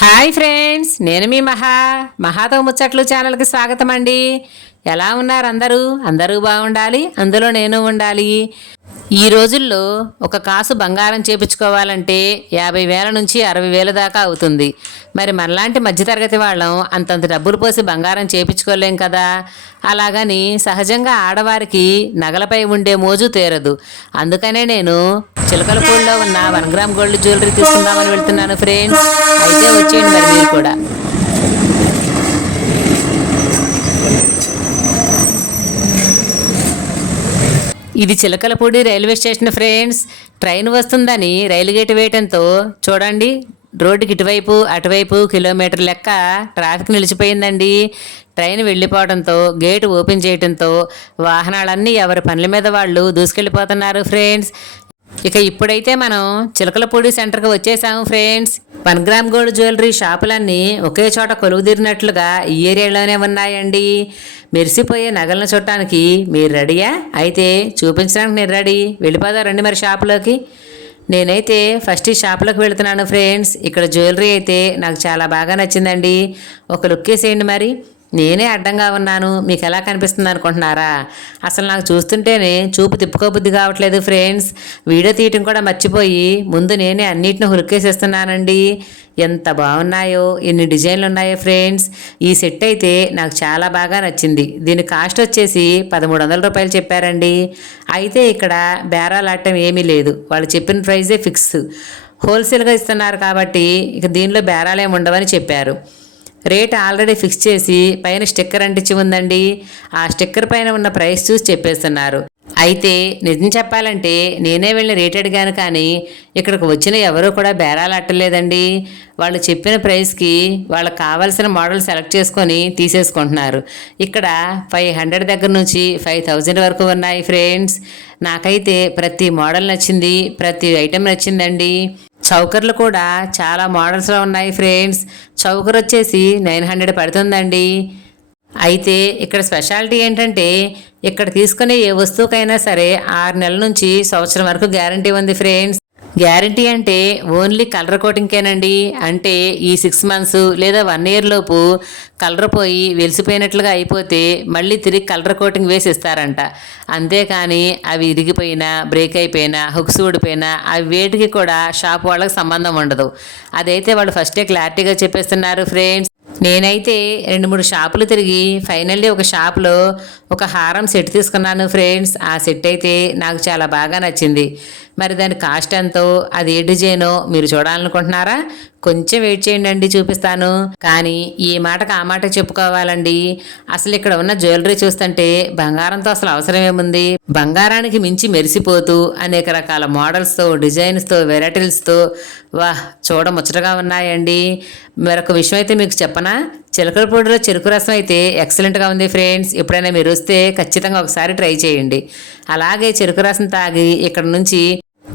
Hi friends నేను మీ మహా మహాతో ముచ్చట్లు ఛానల్కి స్వాగతం అండి ఎలా ఉన్నారు అందరూ? అందరూ బాగుండాలి? అందులో నేను ఉండాలి. ఈ రోజుల్లో ఒక కాసు బంగారం చేపించుకోవాలంటే యాభై వేల నుంచి అరవై వేల దాకా అవుతుంది. మరి మనలాంటి మధ్యతరగతి వాళ్ళం అంతంత డబ్బులు పోసి బంగారం చేపించుకోలేం కదా? అలాగని సహజంగా ఆడవారికి నగలపై ఉండే మోజు తీరదు. అందుకనే నేను చిలకలపూడిలో ఉన్న వన్ గ్రామ్ గోల్డ్ జ్యువెలరీ తీసుకుందామని వెళ్తున్నాను ఫ్రెండ్స్. అయితే వచ్చేయండి మరి మీరు కూడా. ఇది Chilakalapudi railway station friends. Train వస్తుందని రైలు గేట్ వేయటంతో చూడండి రోడ్డుకి ఇటువైపు అటువైపు కిలోమీటర్ లెక్క ట్రాఫిక్ నిలిచిపోయిందండి. ట్రైన్ వెళ్ళిపోవడంతో గేటు ఓపెన్ చేయడంతో వాహనాలన్నీ ఎవరి పనుల మీద వాళ్ళు దూసుకెళ్ళిపోతున్నారు ఫ్రెండ్స్. ఇక ఇప్పుడైతే మనం చిలకలపూడి సెంటర్కి వచ్చేసాము friends. One gram gold jewellery షాపులన్నీ ఒకే చోట కొలువుదీరినట్లుగా ఈ ఏరియాలోనే ఉన్నాయండి. మెరిసిపోయే నగలను చూడటానికి మీరు రెడీయా? అయితే చూపించడానికి నేను రెడీ. వెళ్ళిపోదా రండి మరి షాపులోకి. నేనైతే ఫస్ట్ ఈ షాప్లోకి వెళుతున్నాను ఫ్రెండ్స్. ఇక్కడ జ్యువెలరీ అయితే నాకు చాలా బాగా నచ్చిందండి. ఒక లుక్ వేసేయండి మరి. నేనే అడ్డంగా ఉన్నాను. మీకు ఎలా కనిపిస్తుంది అనుకుంటున్నారా? అసలు నాకు చూస్తుంటేనే చూపు తిప్పుకోబుద్ధి కావట్లేదు ఫ్రెండ్స్. వీడియో తీయటం కూడా మర్చిపోయి ముందు నేనే అన్నిటిని హురికేసేస్తున్నానండి. ఎంత బాగున్నాయో ఎన్ని డిజైన్లు ఉన్నాయో ఫ్రెండ్స్. ఈ సెట్ అయితే నాకు చాలా బాగా నచ్చింది. దీని కాస్ట్ వచ్చేసి పదమూడు వందల రూపాయలు చెప్పారండి. అయితే ఇక్కడ బేరాలు ఏమీ లేదు. వాళ్ళు చెప్పిన ప్రైజే ఫిక్స్. హోల్సేల్గా ఇస్తున్నారు కాబట్టి ఇక దీనిలో బేరాలు ఏమి ఉండవని చెప్పారు. రేట్ ఆల్రెడీ ఫిక్స్ చేసి పైన స్టిక్కర్ అంటించి ఉందండి ఆ స్టిక్కర్ పైన ఉన్న ప్రైస్ చూసి చెప్పేస్తున్నారు. అయితే నిజం చెప్పాలంటే నేనే వెళ్ళి రేట్ అడిగాను కానీ ఇక్కడికి వచ్చిన ఎవరూ కూడా బేరాలు అట్టలేదండి వాళ్ళు చెప్పిన ప్రైస్కి వాళ్ళకి కావాల్సిన మోడల్ సెలెక్ట్ చేసుకొని తీసేసుకుంటున్నారు. ఇక్కడ ఫైవ్ హండ్రెడ్ దగ్గర నుంచి ఫైవ్ థౌజండ్ వరకు ఉన్నాయి ఫ్రెండ్స్. నాకైతే ప్రతి మోడల్ నచ్చింది ప్రతి ఐటెం నచ్చిందండి. చౌకర్లు కూడా చాలా మోడల్స్లో ఉన్నాయి ఫ్రెండ్స్ చౌకర్ వచ్చేసి నైన్ హండ్రెడ్ పడుతుందండి. అయితే ఇక్కడ స్పెషాలిటీ ఏంటంటే ఇక్కడ తీసుకునే ఏ వస్తువుకైనా సరే ఆరు నెలల నుంచి సంవత్సరం వరకు గ్యారంటీ ఉంది ఫ్రెండ్స్ గ్యారంటీ అంటే ఓన్లీ కలర్ కోటింగ్కేనండి. అంటే ఈ సిక్స్ మంత్స్ లేదా వన్ ఇయర్ లోపు కలర్ పోయి వెలిసిపోయినట్లుగా అయిపోతే మళ్ళీ తిరిగి కలర్ కోటింగ్ వేసి ఇస్తారంట అంతేకాని అవి ఇరిగిపోయినా బ్రేక్ అయిపోయినా హుక్స్ ఊడిపోయినా అవి వేటికి కూడా షాప్ వాళ్ళకి సంబంధం ఉండదు. అదైతే వాళ్ళు ఫస్టే క్లారిటీగా చెప్పేస్తున్నారు ఫ్రెండ్స్. నేనైతే రెండు మూడు షాపులు తిరిగి ఫైనల్లీ ఒక షాప్లో ఒక హారం సెట్ తీసుకున్నాను ఫ్రెండ్స్. ఆ సెట్ అయితే నాకు చాలా బాగా నచ్చింది. మరి దాని కాస్ట్ ఎంతో? అది ఏ డిజైనో? మీరు చూడాలనుకుంటున్నారా? కొంచెం వెయిట్ చేయండి అండి చూపిస్తాను. కానీ ఈ మాటకు ఆ మాట చెప్పుకోవాలండి. అసలు ఇక్కడ ఉన్న జ్యువెలరీ చూస్తుంటే బంగారంతో అసలు అవసరం ఏముంది? బంగారానికి మించి మెరిసిపోతూ అనేక రకాల మోడల్స్తో డిజైన్స్తో వెరైటీలతో వాహ్ చూడ ముచ్చటగా ఉన్నాయండి. మరొక విషయం అయితే మీకు చెప్పనా? చిలకలపూడిలో చెరుకు రసం అయితే ఎక్సలెంట్గా ఉంది ఫ్రెండ్స్. ఎప్పుడైనా మీరు వస్తే ఖచ్చితంగా ఒకసారి ట్రై చేయండి. అలాగే చెరుకు రసం తాగి ఇక్కడ నుంచి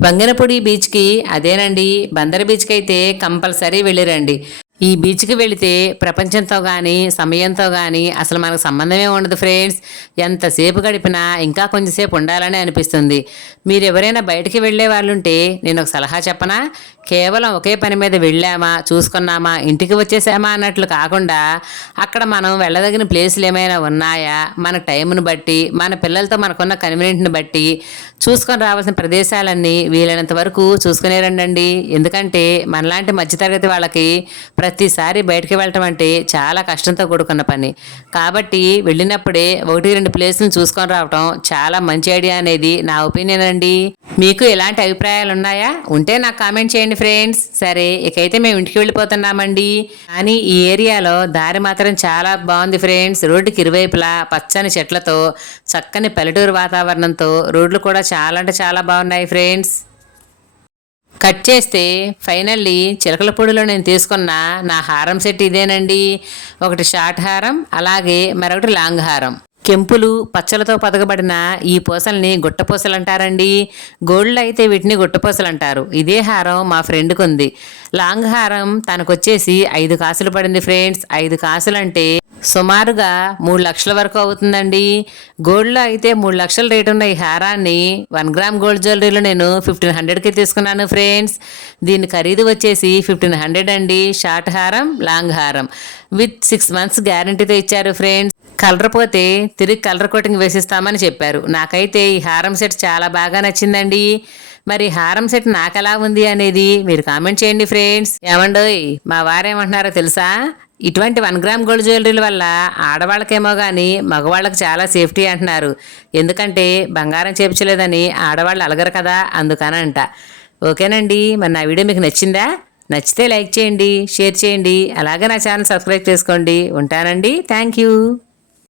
బంగినపూడి బీచ్కి అదేనండి. బందర్ బీచ్కి అయితే కంపల్సరీ వెళ్ళిరండి. ఈ బీచ్కి వెళితే ప్రపంచంతో కానీ సమయంతో కానీ అసలు మనకు సంబంధమే ఉండదు ఫ్రెండ్స్. ఎంతసేపు గడిపినా ఇంకా కొంచెంసేపు ఉండాలని అనిపిస్తుంది. మీరు ఎవరైనా బయటికి వెళ్ళే వాళ్ళుంటే నేను ఒక సలహా చెప్పనా? కేవలం ఒకే పని మీద వెళ్ళామా? చూసుకున్నామా? ఇంటికి వచ్చేసామా? అన్నట్లు కాకుండా అక్కడ మనం వెళ్ళదగిన ప్లేసులు ఏమైనా ఉన్నాయా? మన టైంను బట్టి మన పిల్లలతో మనకున్న కన్వీనియంట్ని బట్టి చూసుకొని రావాల్సిన ప్రదేశాలన్నీ వీలైనంత వరకు చూసుకునే రండి ఎందుకంటే మనలాంటి మధ్యతరగతి వాళ్ళకి ప్రతిసారి బయటికి వెళ్ళటం అంటే చాలా కష్టంతో కూడుకున్న పని. కాబట్టి వెళ్ళినప్పుడే ఒకటి రెండు ప్లేసులు చూసుకొని రావటం చాలా మంచి ఐడియా అనేది నా ఒపీనియన్ అండి. మీకు ఎలాంటి అభిప్రాయాలు ఉన్నాయా? ఉంటే నాకు కామెంట్ చేయండి ఫ్రెండ్స్. సరే ఇకైతే మేము ఇంటికి వెళ్ళిపోతున్నామండి. కానీ ఈ ఏరియాలో దారి మాత్రం చాలా బాగుంది ఫ్రెండ్స్. రోడ్డుకి ఇరువైపులా పచ్చని చెట్లతో చక్కని పల్లెటూరు వాతావరణంతో రోడ్లు కూడా చాలా అంటే చాలా బాగున్నాయి ఫ్రెండ్స్. కట్ చేస్తే ఫైనల్లీ చిలకల పొడిలో నేను తీసుకున్న నా హారం సెట్ ఇదేనండి. ఒకటి షార్ట్ హారం అలాగే మరొకటి లాంగ్ హారం. కెంపులు పచ్చలతో పదకబడిన ఈ పూసల్ని గుట్టపూసలు అంటారండి గోల్డ్ అయితే వీటిని గుట్టపూసలు అంటారు ఇదే హారం మా ఫ్రెండ్కి ఉంది లాంగ్ హారం తనకొచ్చేసి ఐదు కాసులు పడింది ఫ్రెండ్స్. ఐదు కాసులు అంటే సుమారుగా మూడు లక్షల వరకు అవుతుందండి. గోల్డ్లో అయితే మూడు లక్షల రేటు ఉన్న ఈ హారాన్ని వన్ గ్రామ్ గోల్డ్ జ్యువెలరీలో నేను ఫిఫ్టీన్ హండ్రెడ్కి తీసుకున్నాను ఫ్రెండ్స్. దీని ఖరీదు వచ్చేసి ఫిఫ్టీన్ హండ్రెడ్ అండి. షార్ట్ హారం లాంగ్ హారం. విత్ సిక్స్ మంత్స్ గ్యారంటీతో ఇచ్చారు ఫ్రెండ్స్. కలర్ పోతే తిరిగి కలర్ కోటింగ్ వేసిస్తామని చెప్పారు. నాకైతే ఈ హారం సెట్ చాలా బాగా నచ్చిందండి. మరి హారం సెట్ నాకు ఎలా ఉంది అనేది మీరు కామెంట్ చేయండి ఫ్రెండ్స్. ఏమండోయ్ మా వారేమంటున్నారో తెలుసా? ఇటువంటి వన్ గ్రామ్ గోల్డ్ జ్యువెలరీల వల్ల ఆడవాళ్ళకేమో కానీ మగవాళ్ళకి చాలా సేఫ్టీ అంటున్నారు. ఎందుకంటే బంగారం చేపించలేదని ఆడవాళ్ళు అలగరు కదా అందుకనంట. ఓకేనండి మరి నా వీడియో మీకు నచ్చిందా? నచ్చితే లైక్ చేయండి షేర్ చేయండి అలాగే నా ఛానల్ సబ్స్క్రైబ్ చేసుకోండి. ఉంటానండి. Thank you.